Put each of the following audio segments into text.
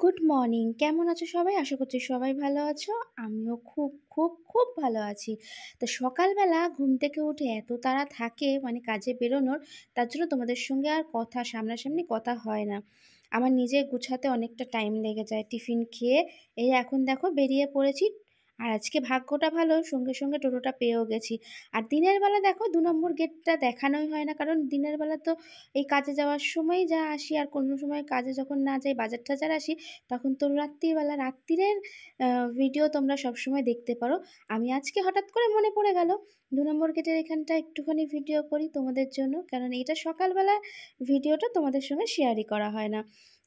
Good morning. কেমন আছো সবাই? আশা করছি সবাই ভালো আছো। আমিও খুব খুব খুব ভালো আছি। তো সকালবেলা ঘুম থেকে উঠে এত তাড়া থাকে মানে কাজে বেরোনোর, তার জন্য তোমাদের সঙ্গে আর সামনাসামনি কথা হয় না। আমার নিজে গুছাতে অনেকটা টাইম লেগে যায়। টিফিন খেয়ে এই এখন দেখো বেরিয়ে পড়েছি। আর আজকে ভাগ্যটা ভালো, সঙ্গে সঙ্গে টোটোটা পেয়েও গেছি। আর দিনের বেলা দেখো ২ নম্বর গেটটা দেখানোই হয় না, কারণ দিনের বেলা তো এই কাজে যাওয়ার সময়ই যা আসি, আর কোনো সময় কাজে যখন না যাই, বাজার টাজার আসি, তখন তো রাত্তিরের ভিডিও তোমরা সবসময় দেখতে পারো। আমি আজকে হঠাৎ করে মনে পড়ে গেল ২ নম্বর গেটের এখানটা একটুখানি ভিডিও করি তোমাদের জন্য, কারণ এটা সকালবেলা ভিডিওটা তোমাদের সঙ্গে শেয়ারই করা হয় না।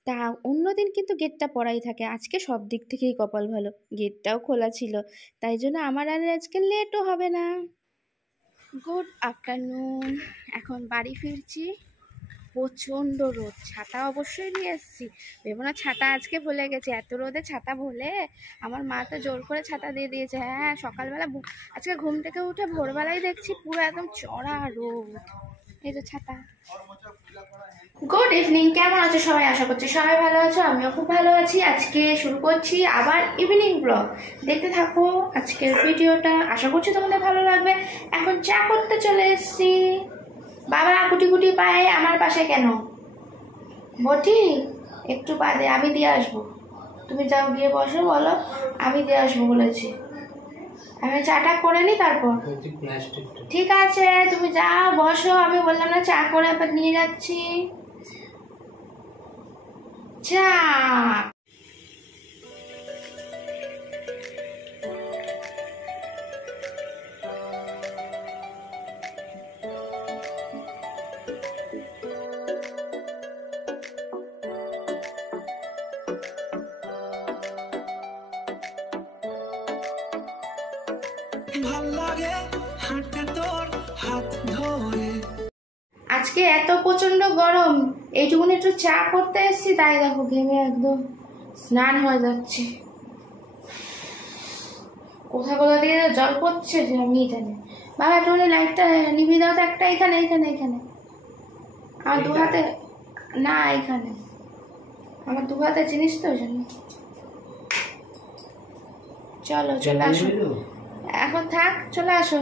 তা অন্যদিন কিন্তু গেটটা পড়াই থাকে, আজকে সব দিক থেকেই কপাল ভালো, গেটটাও খোলা ছিল, তাই জন্য আমার আর আজকে লেটও হবে না। Good afternoon. এখন বাড়ি ফিরছি। প্রচণ্ড রোদ, ছাতা অবশ্যই নিয়ে এসেছি। ভেবো না ছাতা আজকে ভুলে গেছি, এত রোদে ছাতা ভোলে। আমার মা তো জোর করে ছাতা দিয়ে দিয়েছে। হ্যাঁ, সকালবেলা আজকে ঘুম থেকে উঠে ভোরবেলায় দেখছি পুরো একদম চড়া রোদ। এই যে ছাতা। Good evening. কেমন আছো সবাই? আশা করছি সবাই ভালো আছো, আমিও খুব ভালো আছি। আজকে শুরু করছি আবার ইভিনিং ব্লগ। দেখতে থাকো আজকের ভিডিওটা, আশা করছি তোমাদের ভালো লাগবে। এখন চা করতে চলে এসেছি। বাবা কুটি কুটি পায়ে আমার পাশে কেন? বটি একটু বাদে আমি দিয়ে আসবো, তুমি যাও গিয়ে বসো, বলো আমি দিয়ে আসবো বলেছি। আমি চাটা করে নি তারপর। ঠিক আছে, তুমি যাও বসো, আমি বললাম না চা করে আবার নিয়ে যাচ্ছি। চা। আজকে এত প্রচন্ড গরম, এইটুকুনি একটু চা করতে এসেছি, তাই দেখো ঘেমে একদম স্নান হয়ে যাচ্ছে। কোথা কোথা দিয়ে জল পড়ছে যে আমি জানি। বাবা একটু লাইটটা নিভিয়ে দাও তো একটা, এখানে এখানে এখানে আমার দু হাতে, না এখানে আমার দু হাতে জিনিস তো জন্য। চলো চলে আসো, এখন থাক, চলে আসো।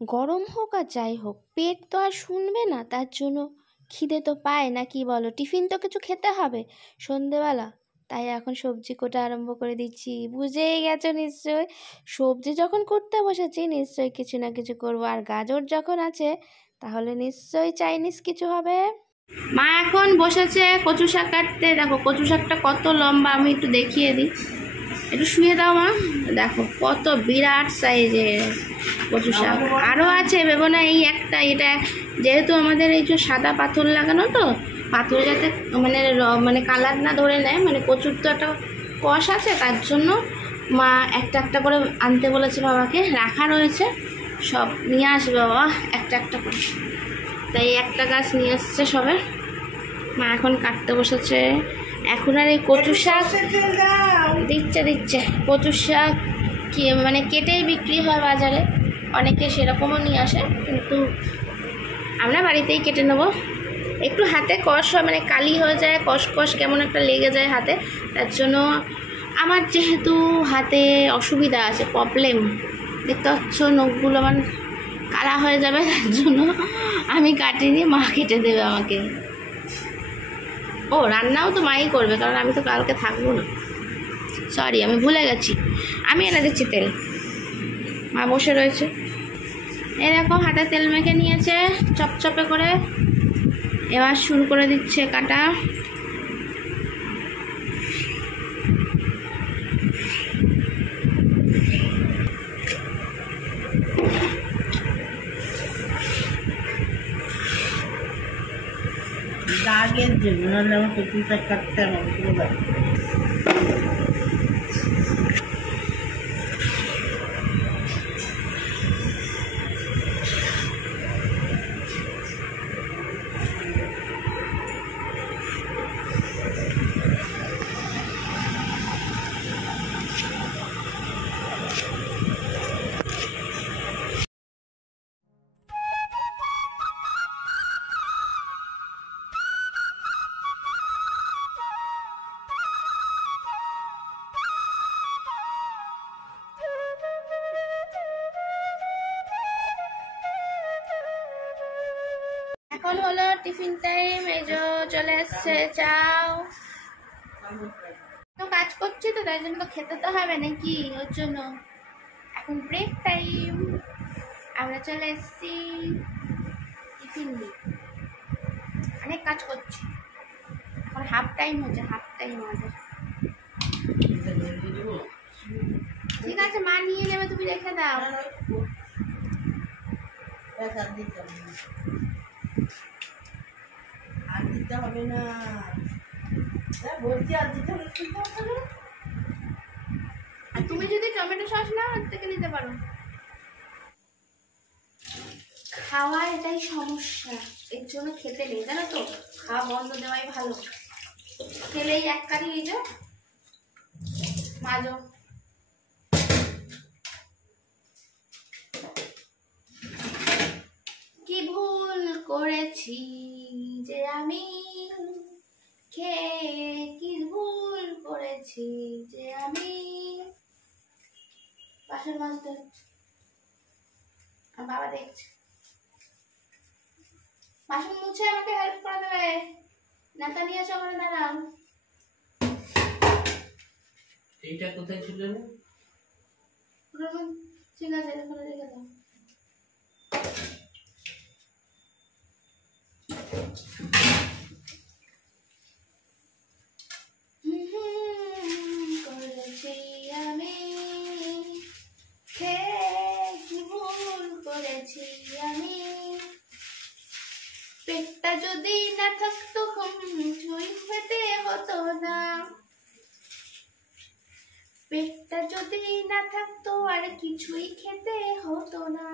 গরম হোক আর যাই হোক, পেট তো আর শুনবে না, তার জন্য খিদে তো পায় না, কি বলো? টিফিন তো কিছু খেতে হবে সন্ধেবেলা, তাই এখন সবজি কোটা আরম্ভ করে দিচ্ছি। বুঝেই গেছো নিশ্চয়ই, সবজি যখন করতে বসেছি নিশ্চয়ই কিছু না কিছু করবো। আর গাজর যখন আছে তাহলে নিশ্চয়ই চাইনিজ কিছু হবে। মা এখন বসেছে কচু শাক কাটতে। দেখো কচু শাকটা কত লম্বা, আমি একটু দেখিয়ে দিই। একটু শুয়ে দাও মা, দেখো কত বিরাট সাইজের কচু শাক। আরও আছে, ভেবো না এই একটা। এটা যেহেতু আমাদের এই যে সাদা পাথর লাগানো, তো পাথর যাতে মানে কালার না ধরে নেয়, মানে কচুর তো একটা কষ আছে, তার জন্য মা একটা একটা করে আনতে বলেছে বাবাকে, রাখা রয়েছে, সব নিয়ে আসবে বাবা একটা একটা করে। তাই একটা গাছ নিয়ে এসছে সবে, মা এখন কাটতে বসেছে। এখন আর এই কচু শাক দিচ্ছে কচু শাক কি মানে কেটেই বিক্রি হয় বাজারে, অনেকে সেরকমও নিয়ে আসে, কিন্তু আমরা বাড়িতেই কেটে নেবো। একটু হাতে কষ হয়, মানে কালি হয়ে যায়, কষ কেমন একটা লেগে যায় হাতে, তার জন্য আমার যেহেতু হাতে অসুবিধা আছে, প্রবলেম, দেখতে পাচ্ছ নখগুলো আমার কালা হয়ে যাবে, তার জন্য আমি কাটিনি, মা কেটে দেবে আমাকে। ও রান্নাও তো মাই করবে, কারণ আমি তো কালকে থাকবো না। সরি, আমি ভুলে গেছি, আমি এনে দিচ্ছি তেল। মা বসে রয়েছে, এই দেখো হাতে তেল মেখে নিয়েছে চপচপে করে, এবার শুরু করে দিচ্ছে কাটা। দাগের জন্য নাহলে আমার কচু শাক কাটতে হবে। এখন হলো টিফিন টাইম, এই যে চলে এসছে চাও। তো কাজ করছি তো তাই জন্য তো খেতে তো হবে নাকি, ওর জন্য এখন ব্রেক টাইম। আমরা চলে এসছি টিফিন নিয়ে, অনেক কাজ করছি। এখন হাফ টাইম হচ্ছে, হাফ টাইম আমাদের। ঠিক আছে, মা নিয়ে নেবে, তুমি রেখে দাও। আর দিতে হবে না, বলছি আর দিতে হবে, আর তুমি যদি টমেটো সস নাও ওর থেকে নিতে পারো। খাওয়া এটাই সমস্যা, এর জন্য খেতে নেই, জানো তো। খাওয়া বন্ধ দেওয়াই ভালো, খেলেই এক কারি এই যে মাজো। কি ভুল করেছি যে আমি খেয়ে, কি ভুল করেছি যে আমি। বাসন মাজতে হচ্ছে, আর বাবা দেখছে। বাসন মুছে আমাকে হেল্প করে দেবে, নাতা নিয়ে এসে ওখানে দাঁড়াও। এইটা কোথায় ছিল না? ঠিক আছে, ওখানে রেখে দাও। করেছি আমি খেয়ে, কি ভুল করেছি আমি। পেটটা যদি না থাকতো কিছুই খেতে হতো না, পেটটা যদি না থাকতো আর কিছুই খেতে হতো না।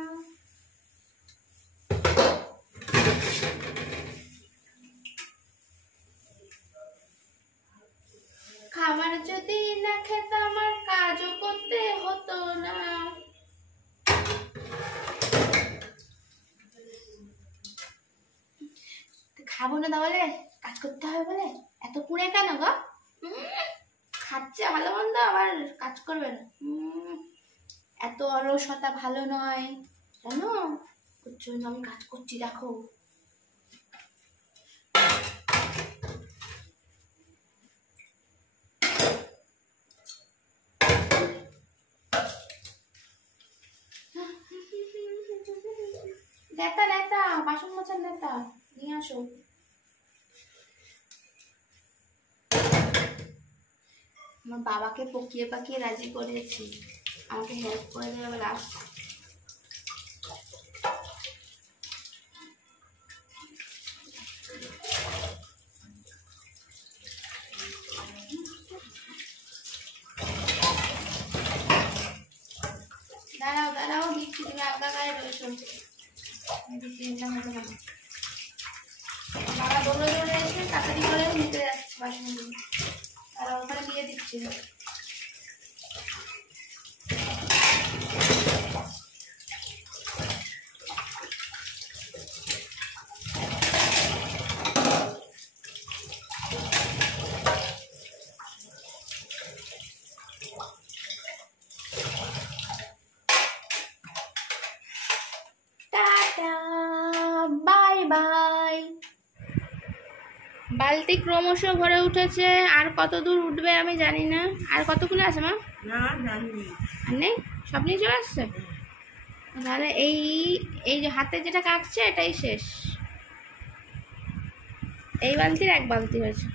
খাবার যদি না খেতাম আর কাজও করতে হতো না। খাবো না তাহলে, কাজ করতে হবে বলে এত পুড়ে কেন গো? খাচ্ছে ভালো মন্দ, আবার কাজ করবে না। এত অলসতা ভালো নয় জানো, ওর জন্য আমি কাজ করছি, দেখো। নেতা নেতা, বাসন মোছার নেতা নিয়ে আসো। আমার বাবাকে পকিয়ে পাকিয়ে রাজি করেছি, আমাকে হেল্প করে দেবে বলে আসছে। দাঁড়াও দাঁড়াও, দিচ্ছি, তুমি আলাদা গায়ে রয়েছো। বাবা দৌড়ে দৌড়ে এসে তাড়াতাড়ি করে নিতে যাচ্ছে বাসনগুলো, আর ওখানে দিয়ে দিচ্ছি। Tata, bye bye. বালতি ক্রমশ ভরে উঠেছে, আর কত দূর উঠবে আমি জানি না। আর কতগুলো আছে মা? না জানি আর নেই, সব নিয়ে চলে আসছে। তাহলে এই এই যে হাতে যেটা কাটছে এটাই শেষ। এই বালতির এক বালতি হয়েছে।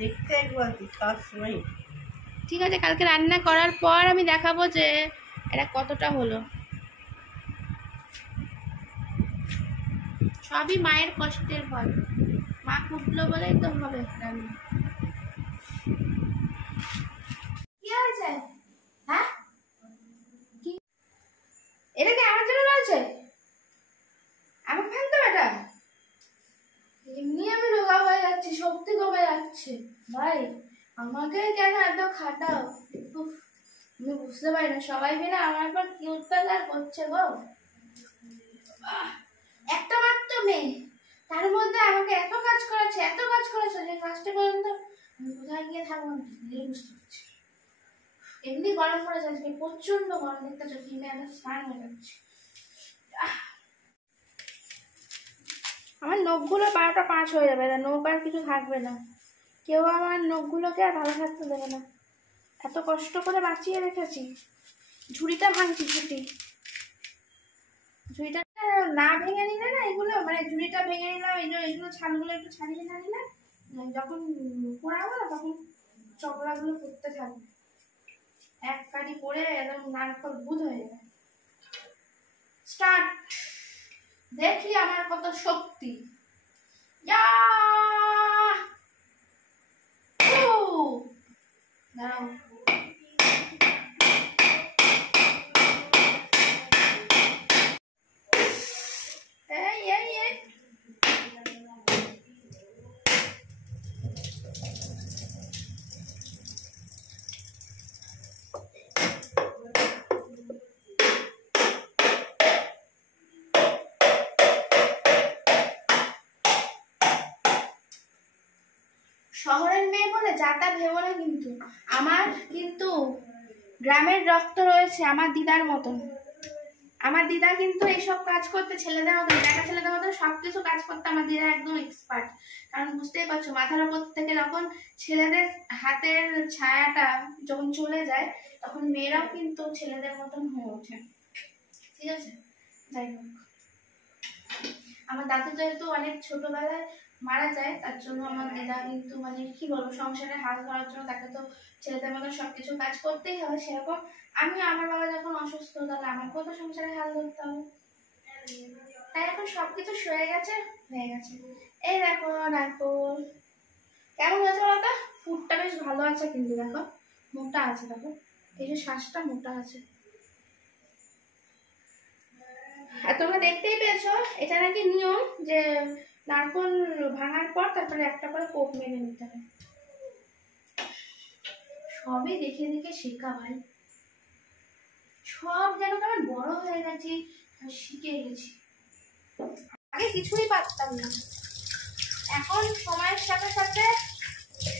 দেখতে একবার সব সময়। ঠিক আছে, কালকে রান্না করার পর আমি দেখাবো যে এটা কতটা হলো। সবই মায়ের কষ্টের ফল, মা কুটলো বলেই তো হবে রান্না। কি হয়েছে? হ্যাঁ, কি এটা কি আমার জন্য রয়েছে? আমার ফেলতে এটা এমনি আমি রোগা হয়ে যাচ্ছি, শক্তি কমে যাচ্ছে। ভাই আমাকে কেন এত খাটাও? উফ, আমি বুঝতে পারি না, সবাই মিলে আমার পর কি অত্যাচার করছে গো। একটা মাত্র মেয়ে, তার মধ্যে আমাকে এত কাজ করেছে, এত কাজ করেছে যে ফার্স্টে পর্যন্ত আমি কোথায় গিয়ে থাকবো নিজেই বুঝতে পারছি। এমনি গরম পড়েছে আজকে, প্রচন্ড গরম, দেখতে চোখে স্নান হয়ে যাচ্ছে। আমার নখগুলো 12টা 5 হয়ে যাবে, নখ আর কিছু থাকবে না, কেউ আমার নখগুলোকে আর ভালো থাকতে দেবে না। এত কষ্ট করে বাঁচিয়ে রেখেছি। ঝুড়িটা ভাঙছি, ঝুড়িটা না ভেঙে নিলে না এগুলো, মানে ঝুড়িটা ভেঙে নিলাম, এইগুলো ছালগুলো একটু ছাড়িয়ে না নিলে যখন পোড়াবো না তখন চকলাগুলো করতে থাকবে, এক কাঠি পরে একদম নারকল ভূত হয়ে যাবে। স্টার্ট, দেখি আমার কত শক্তি। দাঁড়াও, এই এই এই শহরের মেয়ে বলে যাতা ভেবো না, কিন্তু আমার কিন্তু গ্রামের রক্ত রয়েছে আমার দিদার মতন। আমার দিদা কিন্তু এইসব কাজ করতে ছেলেদের মতন, দেখা ছেলেদের মতন সবকিছু কাজ করতে আমার দিদা একদম এক্সপার্ট। কারণ বুঝতেই পারছো, মাথার উপর থেকে যখন ছেলেদের হাতের ছায়াটা যখন চলে যায় তখন মেয়েরাও কিন্তু ছেলেদের মতন হয়ে ওঠে, ঠিক আছে? যাই হোক, আমার দাদু যেহেতু অনেক ছোটবেলায় মারা যায়, তার জন্য আমার দিদা কিন্তু মানে কি বলবো, সংসারে হাল ধরার জন্য তাকে তো ছেলেদের মতো সবকিছু কাজ করতেই হবে। সেরকম আমি, আমার বাবা যখন অসুস্থ তাহলে আমাকেও তো সংসারে হাল ধরতে হবে, তাই এখন সবকিছু হয়ে গেছে। এই দেখো নারকোল কেমন হয়েছে বলতো, পুরটা বেশ ভালো আছে, কিন্তু দেখো মোটা আছে, দেখো এই যে শ্বাসটা মোটা আছে। আর তোমরা দেখতেই পেয়েছো, এটা নাকি নিয়ম যে নারকোল ভাঙার পর তারপরে একটা করে কোপ মেরে নিতে হয়। সবই দেখে দেখে শেখা ভাই, সব যেন কেমন বড় হয়ে গেছি, শিখে গেছি। আগে কিছুই পারতাম না, এখন সময়ের সাথে সাথে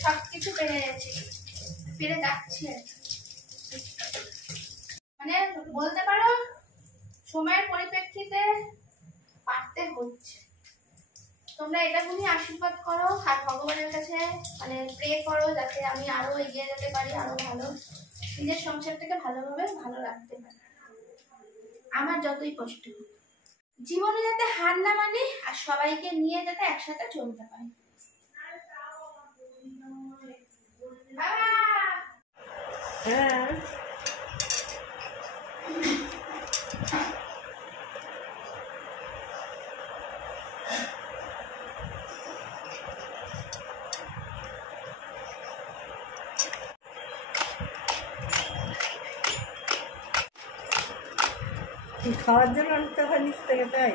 সবকিছু পেরে যাচ্ছি আর মানে বলতে পারো সময়ের পরিপ্রেক্ষিতে পারতে হচ্ছে। তোমরা এটা তুমি আশীর্বাদ করো আর ভগবানের কাছে মানে প্রে করো যাতে আমি আরো এগিয়ে যেতে পারি, আরো ভালো নিজের সংসারটাকে ভালোভাবে ভালো রাখতে পারি। আমার যতই কষ্ট হোক জীবনে যাতে হার না মানে, আর সবাইকে নিয়ে যাতে একসাথে চলতে পারি। হ্যাঁ, খাওয়ার জন্য আনতে হয় নিচ থেকে, তাই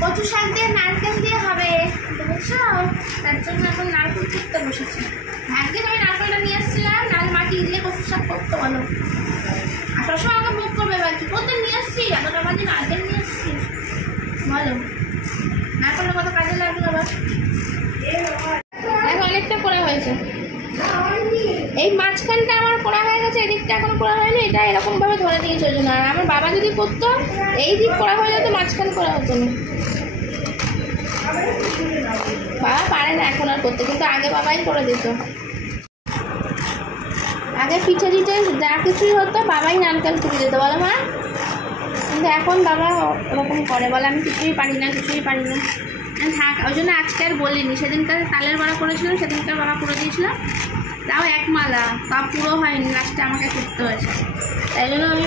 কচু শাক দিয়ে নারকেল দিয়ে হবে বুঝছো, তার জন্য এখন নারকেল কুটতে বসেছি। ভাগ্যে আমি নারকেলটা নিয়ে এসেছিলাম, নাল মাটি দিয়ে কচু শাক করতে বলো। আসার সময় আমাকে বুক করবে, এবার কি করতে নিয়ে এসছি, এতটা বাজে নারকেল নিয়ে এসছি বলো। নারকেলটা কত কাজে লাগলো আবার, এখন অনেকটা করা হয়েছে। এই মাঝখানটা আমার করা হয়ে গেছে, এদিকটা এখনো করা হয়নি, এটা এরকম ভাবে ধরে দিয়েছে ওই জন্য। আর আমার বাবা যদি করতো এই দিক করা হয়ে যেত, মাঝখান করা হতো না। বাবা পারে না এখন আর করতে, কিন্তু আগে বাবাই করে দিত। আগে পিঠে টিঠে যা কিছুই হতো বাবাই নারকেল কুড়িয়ে দিত বলো মা, কিন্তু এখন বাবা ওরকম করে, বলে আমি কিছুই পারি না থাক। ওই জন্য আজকে আর বলিনি, সেদিনকার তালের বড়া করেছিল, সেদিনকার বড়া করে দিয়েছিলাম, তাও এক মালা, তা পুরো হয়নি, লাস্টে আমাকে করতে হয়েছে। তাই জন্য আমি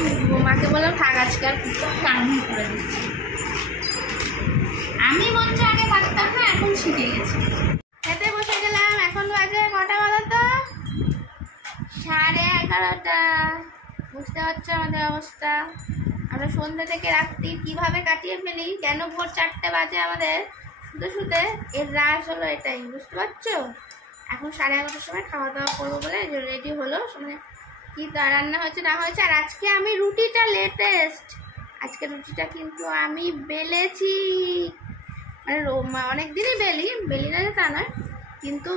মাকে বললাম থাক আজকে আর আমি করে দিচ্ছি। আমি বলছি আগে পারতাম না, এখন শিখে গেছি। খেতে বসে গেলাম, এখন বাজে কটা বলো তো, 11:30। বুঝতে পারছো আমাদের অবস্থা, আমরা সন্ধ্যা থেকে রাত্রি কিভাবে কাটিয়ে ফেলি, কেন ভোর 4টে বাজে আমাদের শুতে এর রাজ হলো এটাই, বুঝতে পারছো? এখন 11:30টার সময় খাওয়া দাওয়া করবো বলে রেডি হলো, মানে কি রান্না হয়েছে না হয়েছে। আর আজকে আমি রুটিটা লেটেস্ট, আজকে রুটিটা কিন্তু আমি বেলেছি, মানে অনেক দিনই বেলি না যে তা নয়, কিন্তু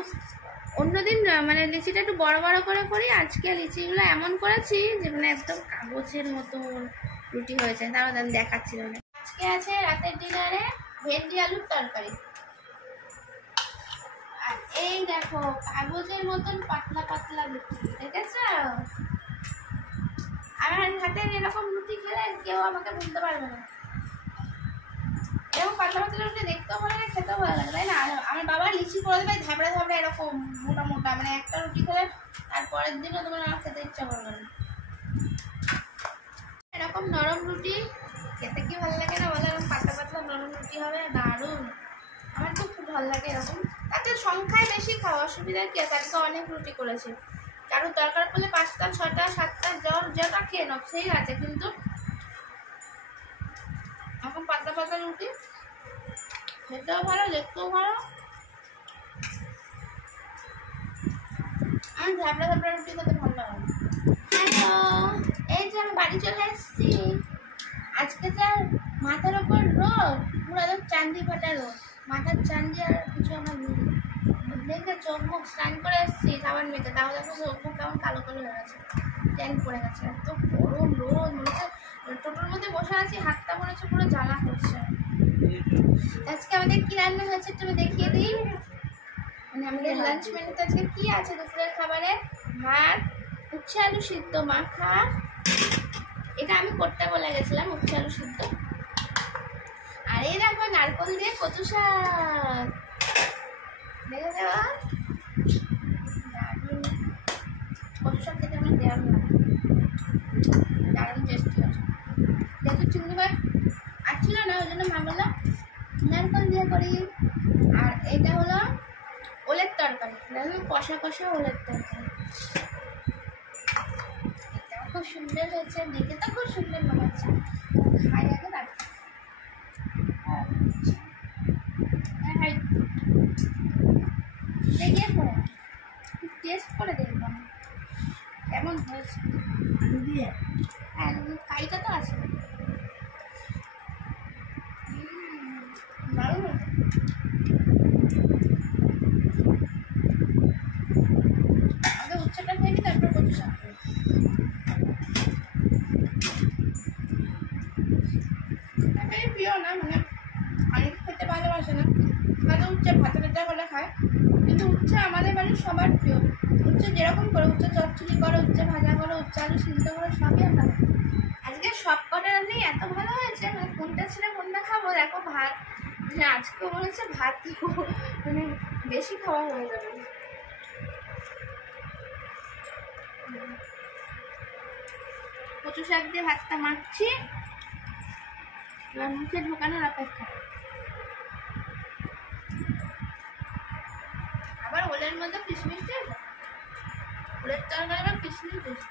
অন্যদিন মানে লিচিটা একটু বড় বড় করে করি, আজকে লিচিগুলো এমন করেছি যে মানে একদম কাগজের মতো রুটি হয়েছে। তারপর আমি দেখাচ্ছি মানে আজকে আছে রাতের ডিনারে ভেন্ডি আলুর তরকারি। আর এই দেখো কাগজের মতন পাতলা পাতলা রুটি, দেখেছো? আমার হাতে এরকম রুটি খেলে কেউ আমাকে বলতে পারবে না। এরকম পাতলা পাতলা রুটি দেখতেও ভালো লাগে, খেতেও ভালো লাগে, তাই না? আমার বাবা লিচি করে দেবে ঝাপড়া ঝাপড়া এরকম মোটা মোটা, মানে একটা রুটি খেলে তার পরের দিনও তোমার আমার খেতে ইচ্ছা করবে না। এরকম নরম রুটি খেতে কি ভালো লাগে না বলে? এরকম পাতলা পাতলা নরম রুটি হবে দারুণ, আমার তো খুব ভালো লাগে এরকম। তাতে সংখ্যায় বেশি খাওয়া, অসুবিধা কি আছে? আজকে অনেক রুটি করেছে, কারোর দরকার পড়লে 5টা 6টা 7টা যটা খেয়ে নাও, সেই আছে, কিন্তু এখন পাতলা পাতলা রুটি খেতেও ভালো, দেখতেও ভালো। আমার ঝাপড়া ঝাপড়া রুটি খেতে ভালো লাগে। হ্যালো, এই যে আমি বাড়ি চলে এসেছি। আজকে তার মাথার ওপর রোদ, পুরো একদম চান্দি ফাটা রোদ, মাথার চান্দি আর কিছু আমার নেই। দেখে চোখ মুখ স্নান করে এসেছি সাবান মেখে, তাও দেখো চোখ মুখ কেমন কালো কালো হয়ে গেছে, ট্যান পড়ে গেছে। এত গরম রোদ, মনে হচ্ছে টোটোর মধ্যে বসে আছি, হাতটা মনে হচ্ছে পুরো জ্বালা করছে। আজকে আমাদের কি রান্না হয়েছে একটু দেখিয়ে দিই। মানে আমাদের লাঞ্চ মেনুতে আজকে কি আছে দুপুরের খাবারে? ভাত, উচ্ছে আলু সিদ্ধ মাখা, এটা আমি করতে বলে গেছিলাম, উচ্ছে আলু সিদ্ধ। আর এই দেখো নারকল দিয়ে কচু শাক, দেখে দেওয়া দারুণ। কচু শাক খেতে আমার দেওয়া না, দারুণ টেস্টি হয়েছে। যেহেতু চিংড়ি মাছ আসছিল না, ওই জন্য মা বললাম নারকল দিয়ে করি। আর এটা হলো ওলের তরকারি, দেখো কষা কষা ওলের তরকারি, এটা খুব সুন্দর হয়েছে, দেখে তো খুব সুন্দর মনে হচ্ছে। খাই আগে তারপর দেখিয়ে পরে টেস্ট করে দেখবো কেমন হয়েছে। আলু দিয়ে হ্যাঁ, কাইটা তো আছে, দারুণ হয়েছে। আগে উচ্ছেটা খেয়ে নি, তারপর কচু শাক খাই। এটাই প্রিয় না, মানে অনেকে খেতে ভালোবাসে না, হয়তো উচ্ছে ভাতে ভাতে হলে খায়, কিন্তু উচ্ছে আমাদের বাড়ির সবার প্রিয়। উচ্ছে যেরকম করে, উচ্ছে চচ্চড়ি করো, উচ্ছে ভাজা করো, উচ্ছে আলু সিদ্ধ করো, সবই আমরা খাই। আজকে সব কটা রান্নাই এত ভালো হয়েছে, মানে কোনটা ছেড়ে কোনটা খাবো। দেখো ভাত, মানে আজকে মনে হচ্ছে ভাত মানে বেশি খাওয়া হয়ে যাবে। কচু শাক দিয়ে ভাতটা মাখছি, এবার মুখে ঢোকানোর অপেক্ষা। আবার ওলের মধ্যে কিশমিশ দিয়ে, ওলের তরকারি আবার কিশমিশ দিয়েছে।